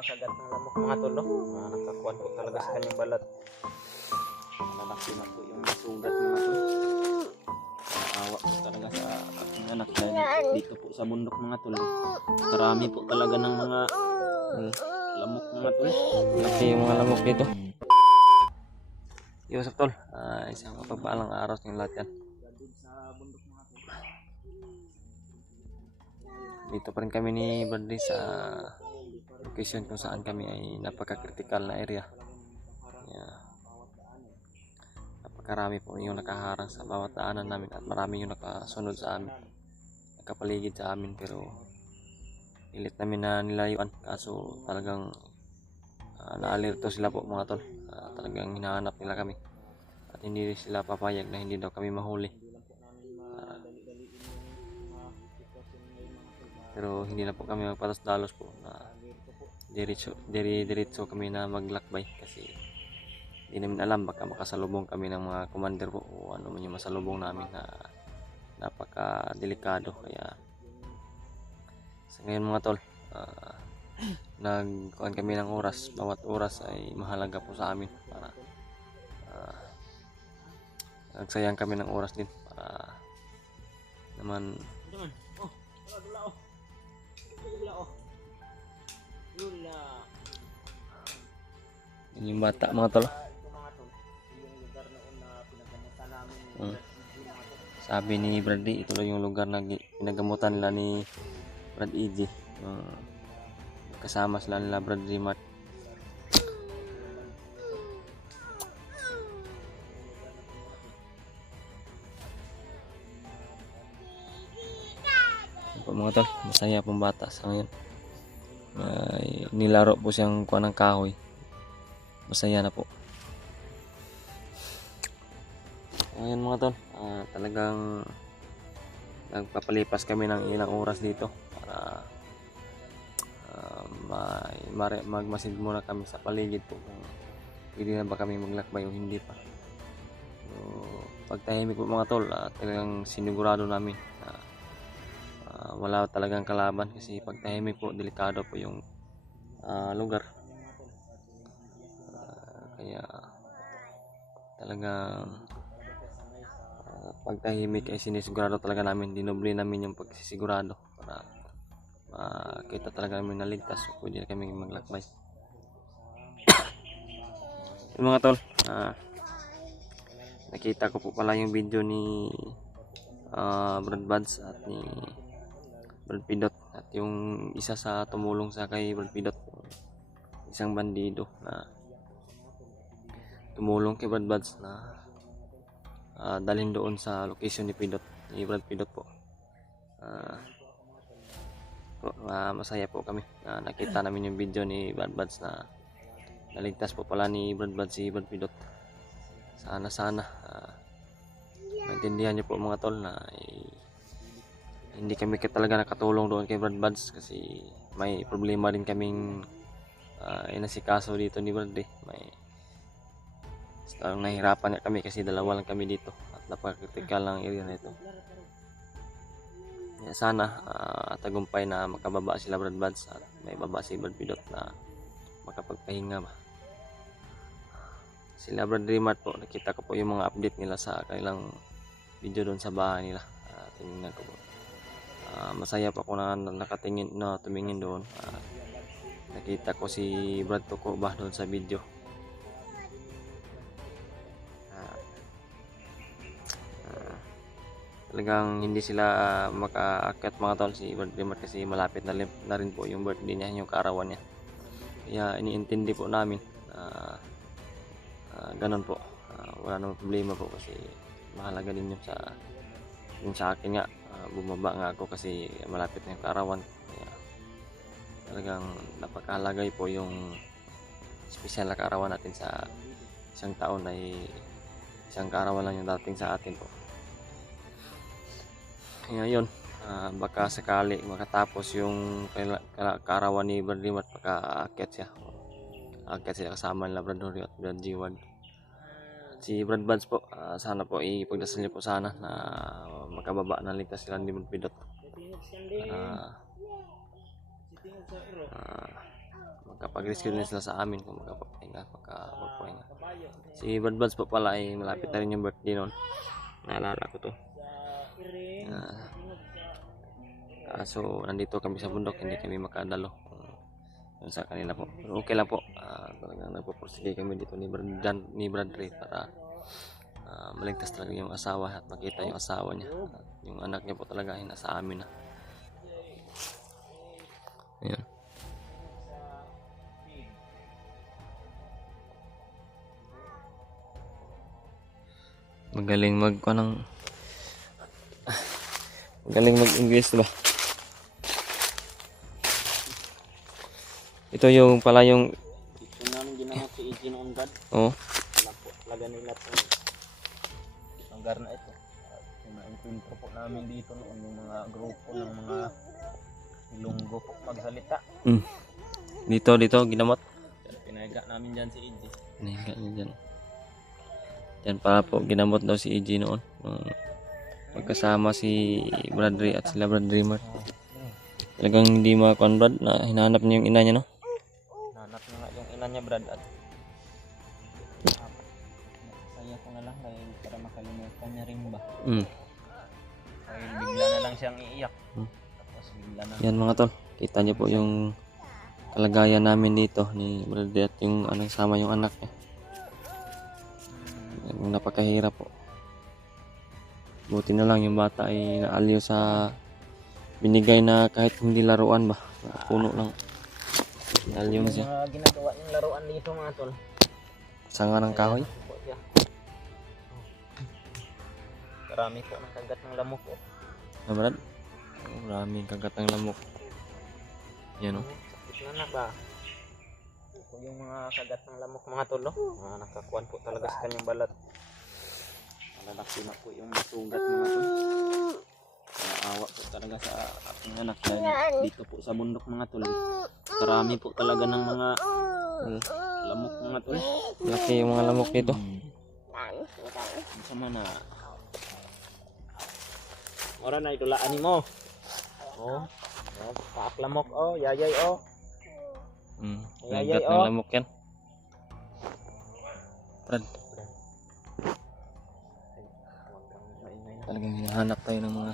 kagat ng lamok mga tol, no? Nakakuha po talaga sa kanyang balat. Malalaki na po yung sugat mga tol. Awa po talaga sa aking anak dahil dito po sa bundok mga tol. Marami po talaga ng mga lamok mga tol. Laki yung mga lamok dito. Yusuf tol, isang mapagpalang araw sa inyo lahat yan. Dito pa rin kami ni Bradley sa location kung saan kami ay napaka-critical na area. Napakarami po yung nakaharang sa bawat daanan namin at marami yung nakasunod sa amin, nakapaligid sa amin, pero pilit namin na nilayuan kaso talagang naalerto sila po mga tol. Talagang hinahanap nila kami at hindi sila papayag na hindi daw kami mahuli. Pero hindi na po kami magpatas-dalos po na diretso kami na maglakbay kasi hindi namin alam baka makasalubong kami ng mga commander po o ano man yung masalubong namin na napaka-delikado. Kaya sa ngayon mga tol, nagkuhan kami ng oras. Bawat oras ay mahalaga po sa amin para nagsayang kami ng oras din para naman yung bata mga tol. Sabi ni Bradley, ito lang yung lugar na pinagamutan nila ni Brad EJ. Kasama sila nila Bradley Mart. Po mga tol, masaya pong bata sa ngayon. Nilaro po siyang kuha ng kahoy. Masaya na po. Ayan mga tol, talagang nagpapalipas kami ng ilang oras dito para magmasid muna kami sa paligid po kung pwede na ba kami maglakbay o hindi pa. So, pag tahimik po mga tol, talagang sinigurado namin na wala talagang kalaban kasi pag tahimik po, delikado po yung lugar. Kaya talagang pag tahimik ay sinisigurado talaga namin, dinoble namin yung pagsisigurado para makita talaga namin na ligtas so pwede na kami maglakbay. Yung mga tol, nakita ko po pala yung video ni Brad Buds at ni Brad Pidot at yung isa sa tumulong sa kay Brad Pidot, isang bandido na tumulong kay Brad Buds na dalhin doon sa location ni Brad Pidot po. Masaya po kami na nakita namin yung video ni Brad Buds na naligtas po pala ni Brad Buds si Brad Pidot. Sana maintindihan niyo po mga tol na hindi kami talaga nakatulong doon kay Brad Buds kasi may problema din kaming inasikaso dito ni Brad nahihirapan nga kami kasi dalawa lang kami dito at napaka-critical lang area na ito. Sana tagumpay na makababa sila Brad Buds at may baba si Brad Pidot na makapagpahinga ba. Sila Brad Mart po, nakita ko po yung mga update nila sa kanilang video doon sa bahay nila. Tingnan ko po. Masaya pa ako na tumingin doon. Nakita ko si Brad Tuko ba doon sa video. Talagang hindi sila makaakyat mga tol si Brad Mart kasi malapit na rin po yung birthday niya, yung kaarawan niya. Kaya iniintindi po namin ganun po. Wala namang problema po kasi mahalaga din yung sa akin nga. Bumaba nga ako kasi malapit na yung kaarawan. Kaya talagang napakahalaga po yung special na kaarawan natin sa isang taon ay isang kaarawan lang yung dating sa atin po. Ngayon, baka sakali makatapos yung kaarawan ni Brad Mart, baka aakyat sila kasama nila Brad Horio at Brad G1. Si Brad Buds po, sana po ipagdasal niyo po sana na makababa na ligtas sila ni Brad Pidot. Makapag makapag-rescue din sila sa amin kung magpapahinga. Si Bad Buds po pala ay malapit na rin yung birthday noon. Naalala ko to. Kaso nandito kami sa bundok, hindi kami makadalo sa kanila po. Pero okay lang po. Talagang nagpo-pursige kami dito ni Brad Ray para maligtas talaga yung asawa at makita yung asawa niya. Yung anak niya po talaga ay nasa amin na. Ayan. Magaling mag-English ba? Ito yung pala yung ito namin ginamot si EJ noon, Brad. oh. Talaga nila itong lugar na ito. Na-encounter po namin dito noon yung mga grupo ng mga Ilonggo po magsalita. Dito ginamot. Pinahiga namin dyan si EJ. Pinahiga niya dyan. Yan para po ginamot daw si EJ noon. Magkasama si Bradley at sila Brad Dreamer. Talagang hindi makakuan Brad na hinahanap niya yung ina niya, no? Hinahanap niya nga yung ina niya, Brad. At saya ko na lang dahil para makalimutan niya rin ba. Dahil bigla na lang siyang iiyak. Tapos bigla na. Yan mga tol. Kita niyo po yung kalagayan namin dito ni Bradley at yung sama yung anak niya. Napakahirap po. Buti na lang yung bata ay naaliw sa binigay na kahit hindi laruan ba. Puno lang. Naaliw na siya. Mga ginagawa yung laruan dito mga tol. Sanga ng kahoy. Marami po ng kagat ng lamok po. Brad? Maraming kagat ng lamok. Yan o. Sakit na ba? Ito yung mga kagat ng lamok mga tol. Nakakuan po talaga sa kanyang balat. Malalaki na po yung sugat mga tol. Naawa po talaga sa aking anak dahil dito po sa bundok mga tol. Marami po talaga ng mga lamok mga tol. Laki yung mga lamok dito. Sama na. Ora na idulaan mo. Paak lamok yayay Nagat ng lamok yan. Brad. Talagang hinahanap tayo ng mga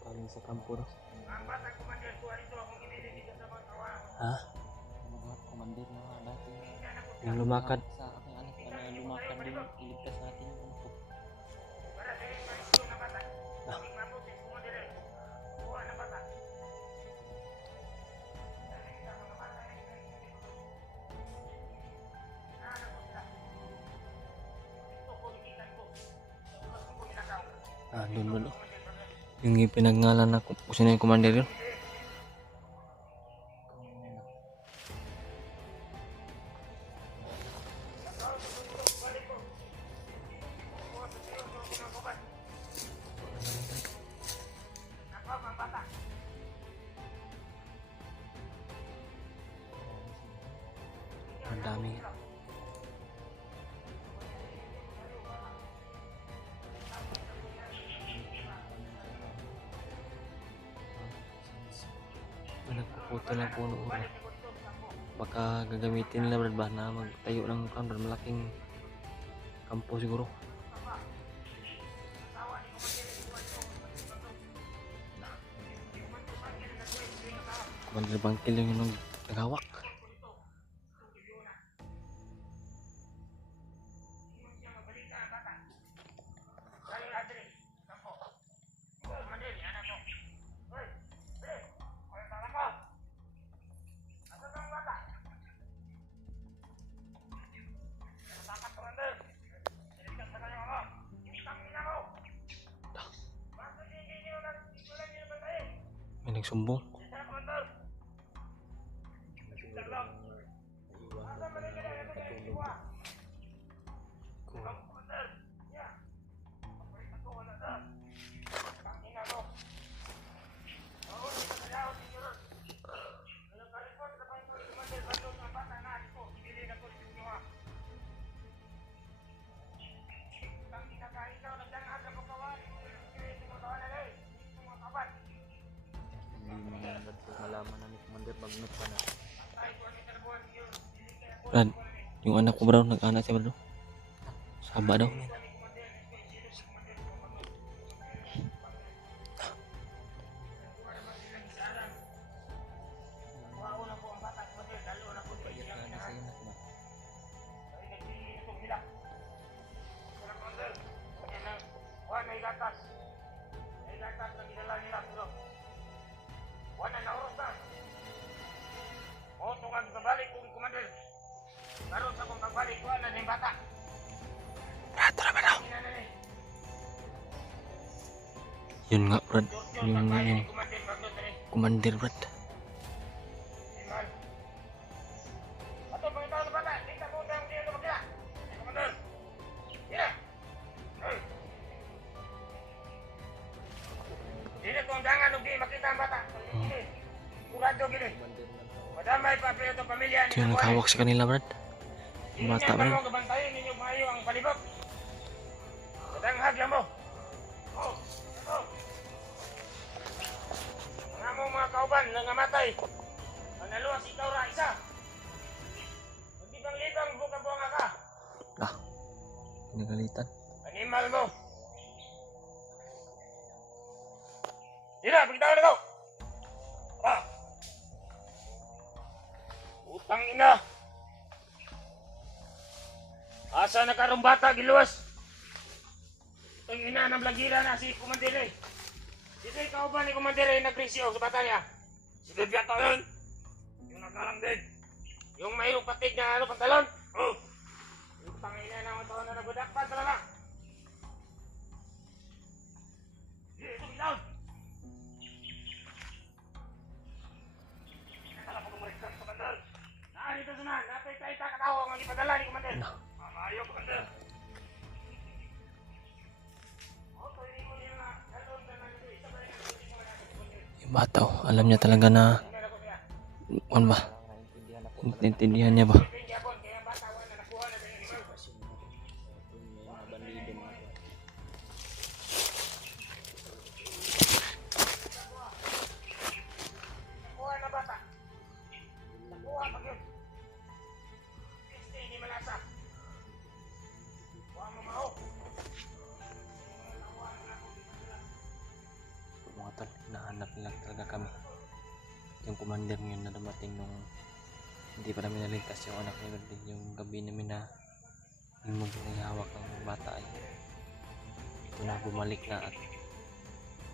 paling sa kampo ro. Ha? Komandir na dati. Yung lumakad. Sa aking anak na lumakad din iligtas natin yung anak ko. Doon mo no. Yung ipinagngalan ako. Sino yung commander yun? Ang dami. Nagpuputo ng puno ulo. Baka gagamitin nila Brad ba na magtayo ng malaking kampo siguro. Commander Bangkil yung naghawak. May nagsumbong. tulad po malaman na ni Commander Magnot pa na. Brad, yung anak ko bro, nag-anak siya bro. Saba daw. Payat na sa inat ba? Brad, tara ba daw? Yun nga Brad, yung commander Brad. Dili kung dangan ugi makita ang bata. Dili. Kurado gini. Madamay pa pero itong pamilya Ito yung naghawak sa kanila Brad. Yung bata Brad. Inyo gabantayin ninyo maayo ang palibot. Kadanghag lang mo. Oh. Oh. Mga mo mga kauban nangamatay. Panaluwas ikaw ra isa. Magbibang-libang buka-bunga ka. Pinagalitan. Animal mo. Dila, pagkitawa na ito. Ah. Utang ina. Asa na karong bata giluwas? Utang ina ng blagira na si Kumandire. Sige, ikaw ba ni Kumandire nagresyo sa bata niya? Sige, biyata yun. Yung nakalanggig. Yung mayroong patig na pantalon. Oh. Utang ina na ito na nagudakpan talaga. Sige, ito bitaw. Dito sunan, natay tayo takatawa ang ipadala ni Commander. Maayo, Commander. Yung bata oh, alam niya talaga na ano ba? Intindihan niya ba? Mga tol, nahanap lang talaga kami. Yung commander ngayon na dumating nung hindi pa namin naligtas yung anak ni Berlin. Yung gabi namin na yung hawak ng bata ay ito na bumalik na at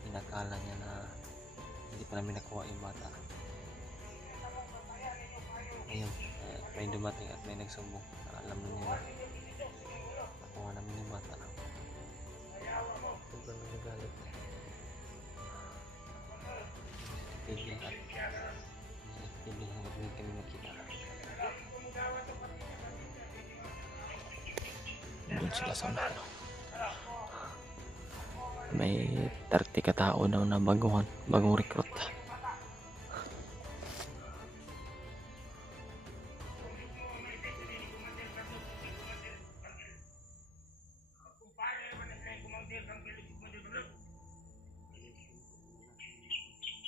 inakala niya na hindi pa namin nakuha yung bata. Ngayon, may dumating at may nagsumbong na alam na niya na nakuha namin yung bata. Sobrang nagagalit. Tigil at tigil hanggang hindi kami makita. Doon sila sa unahan. May 30 katao daw na bagong recruit.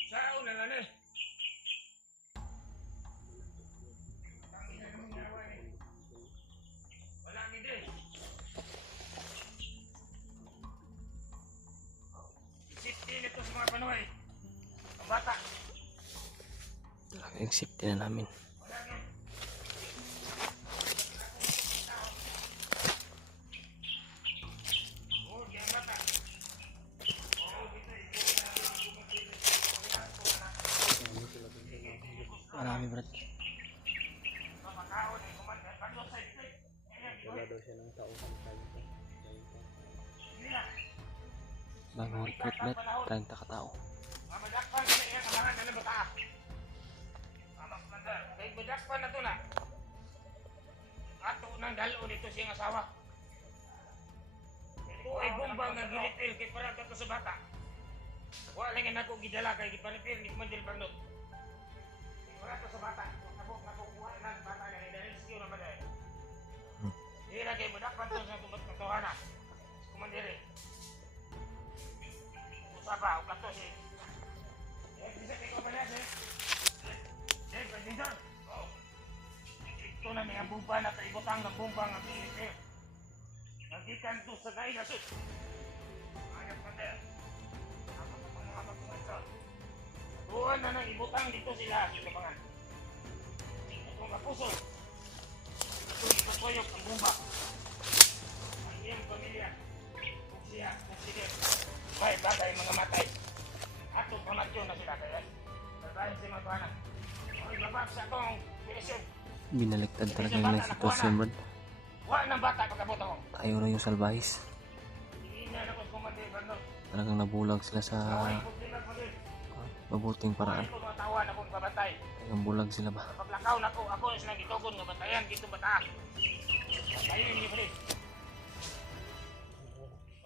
Sao na lang eh. Wala ni din. Safety nito sa mga Panoy. Ang bata. Talagang safety na namin. Marami Brad. Wala daw siya ng tao sa Bagong recruit Brad. 30 katao. Mamadakpan na iya kamaran na bata. Mama Commander, kay badakpan na to na. Ato nang dalo dito siyang asawa. Ito ay bomba nga gilitil kay para ka sa bata. Wala nga nako gidala kay giparipir ni Commander Bagnot. Para to sa bata. Nakukuha na ang bata na i-rescue na ba dahil. Hindi na kay badakpan to sa tumat ng tohana. Commander eh. Usapa, ukat to si. Eh, bisa kayo pa na siya. ng bumpa na kaibutang ng bumpa ng pinite. Nagikan to sa gaya sus. Ayat pa tayo. Ako sa mga magkumansa. Tuwan na nang ibutang dito sila sa kapangan. Itong kapusol. Ito ipapuyok ang bumpa. Ang iyong pamilya. Kung siya, kung sige. May bagay mga matay. Atong pamatyo na sila kaya. Babae si Magwana. Ay, babak sa akong pinisyon. Binaliktad talaga yung sitwasyon, Brad. Wa ng bata pagkabot ako. Tayo na yung salbahis. Hindi na ako kumandi Bernard. Talagang nabulag sila sa Away ko sila pa rin. mabuting paraan. Away ko mga tawan akong babantay. Talagang bulag sila ba? Paglakaw na ako na silang gitugon nga bantayan dito bata. Ayun niyo rin.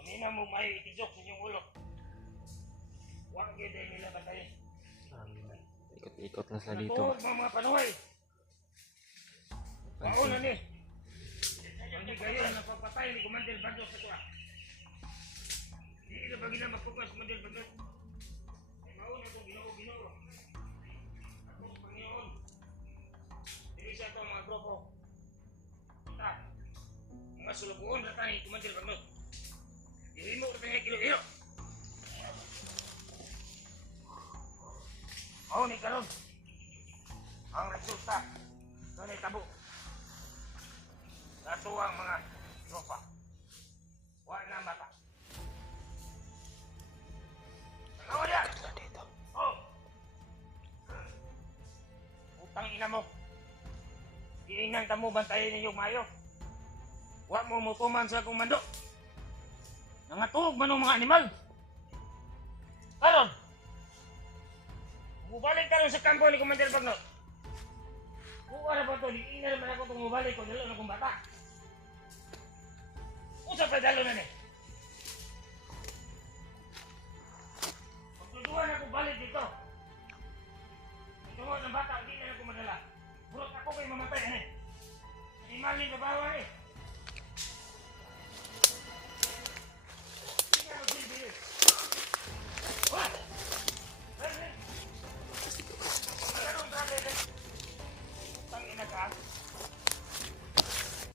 Kanina mo may itisok sa inyong ulo. Huwag gede nila bantayan. Ikot-ikot na sila dito. Natuog mga panuhay. Pauna ni. Hindi kayo na pagpatay ni Commander Bando sa tuwa. Hindi na bagay na magpukas Commander Bando. Ay mauna itong ginoo. Akong Panginoon. Hindi sa itong mga grupo. Ita. Mga sulubuon na tayo Commander Bando. Hindi mo rin tayo kilo-kilo. Mauni karon. Ang resulta. Doon ay tabo. Natuwang mga tropa. Wala na bata. Ano yan? Oh! Utang ina mo. Iingan ka mo bantayin ninyong mayo. Huwag mo mutuman sa komando. Nangatuog man ang mga animal. Karon! Bubalik ka rin sa kampo ni Commander Bagnot. Kung wala ba ito, iingan naman ako itong mubalik ko dalo na kong bata. Usa pa dalo na ni.